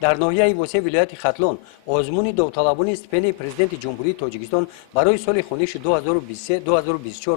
در ناحیه وسه ولایت ختلون آزمون داوطلبانه استیپендیای پرزیدنت جمهوری تاجیکستان برای سال خونش 2023-2024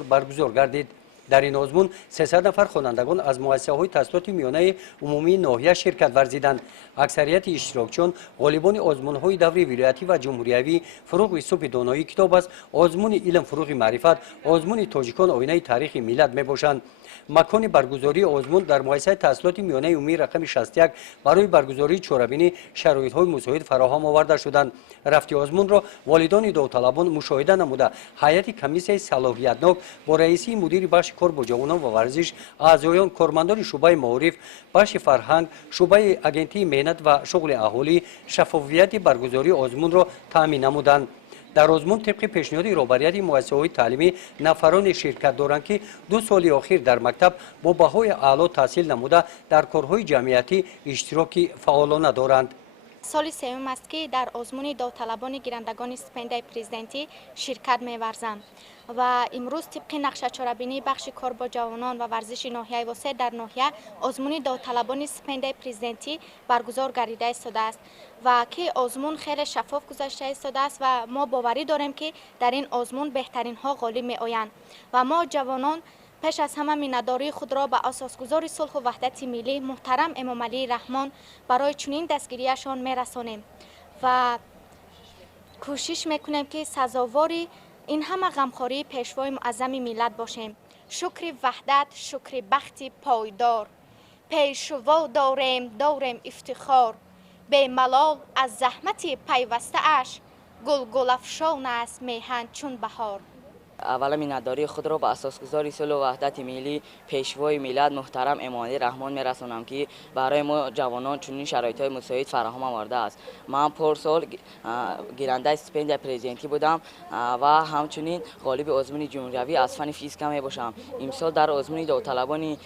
برگزار گردید. در این آزمون 300 نفر خوانندگان از مؤسسه‌های تحصیلات میانه عمومی ناحیه شرکت ورزیدند. اکثریت اشتراکچیان غالبان آزمون‌های دوره ولایتی و جمهوریوی فروغ صبح دانایی کتاب است، آزمون علم فروغ معرفت، آزمون تاجیکان آینه تاریخ ملت میباشند. مکان برگزاری آزمون در مؤسسه تحصیلات میانه عمومی رقم 61 برای برگزاری چهاربینی شرایط‌های مساعد فراهم آورده شدند. رفت آزمون را والدان داوطلبان مشاهده نموده هیئت کمیسیون صلاحیتناک با رئیسی مدیر بخش کار با جوانان و ورزش، اعضایان کارمندان شعبه معارف، بخش فرهنگ، شعبه اگنتی مهنت و شغل اهالی شفافیت برگزاری آزمون را تامین نمودند. در آزمون طبق پیشنهاد رهبریت مؤسسه‌های تعلیمی نفران شرکت دارند که 2 سال اخیر در مکتب با بهای اعلی تحصیل نموده در کارهای جمعیتی اشتراک فعالانه دارند. سال سوم است که در آزمون داوطلبان گیرندگان استیپندیای پرزیدنتی شرکت می‌ورزم و امروز طبق نقشه چهاربینی بخش کار با جوانان و ورزش ناحیه وسه در ناحیه آزمون داوطلبان استیپندیای پرزیدنتی برگزار گردیده ایستاده است و که آزمون خیلی شفاف گذشته ایستاده است و ما باوری داریم که در این آزمون بهترین ها غالب می‌آیند و ما جوانان پیش از همه مینداری خود را به اساسگزار صلح و وحدت ملی محترم امام علی رحمان برای چنین دستگیریشان میرسانیم و کوشش میکنیم که سزاواری این همه غمخواری پیشوای معظم ملت باشیم. شکر وحدت، شکر بخت پایدار، پیشوا داریم افتخار، به ملال از زحمت پیوسته اش گل افشان است میهن چون بهار. اولا مینداری خود را به اساسگزار صلح و وحدت ملی پیشوای ملت محترم امام علی رحمان میرسانم که برای ما جوانان چنین شرایط‌های مساعد فراهم آورده است. من پارسال گیرنده استیپندیای پرزیدنتی بودم و همچنین غالب آزمون جمهوریوی از فن فیزیک میباشم. امسال در آزمون داوطلبان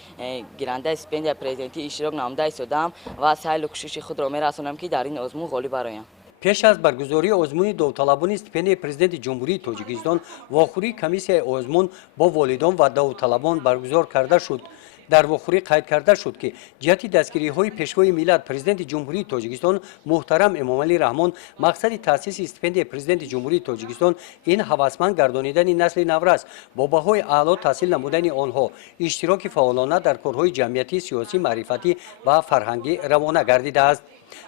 گیرنده استیپندیای پرزیدنتی اشتراک نموده ایستادم و سعی و کوشش خود را میرسانم که در این آزمون غالب برایم. پیش از برگزاری آزمون داوطلبان استیپندیای پرزیدنت جمهوری تاجیکستان واخوری کمیسیون آزمون با والدان و داوطلبان برگزار کرده شد. در واخوری قید کرده شد که جهت دستگیری های پیشوای ملت پرزیدنت جمهوری تاجیکستان محترم امام علی رحمان مقصد تاسیس استیپندیای پرزیدنت جمهوری تاجیکستان این هوسمند گردانیدن نسل نو است، با بهای اعلی تحصیل نمودن آنها اشتراک فعالانه در کارهای جمعیتی، سیاسی، معرفتی و فرهنگی روانه گردیده است.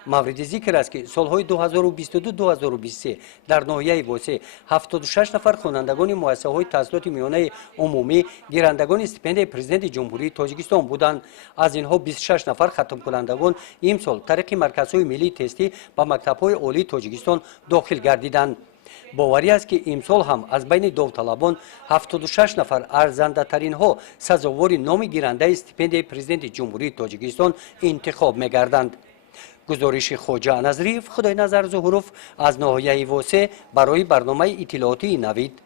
مورد ذکر است که سالهای 2022-2023 در ناحیه وسه 76 نفر خوانندگان مؤسسه‌های تحصیلات میانه عمومی گیرندگان استیپندیای پرزیدنت جمهوری تاجیکستان بودند. از اینها 26 نفر ختم کنندگان امسال طریق مرکزهای ملی تستی به مکتب‌های عالی تاجیکستان داخل گردیدند. باوری است که امسال هم از بین داوطلبان 76 نفر ارزنده ترین ها سزاوار نام گیرنده استیپندیای پرزیدنت جمهوری تاجیکستان انتخاب می‌گردند. گزارش خواجه نظریف خدای نظر ظهوروف از ناحیه وسه برای برنامه اطلاعاتی نوید.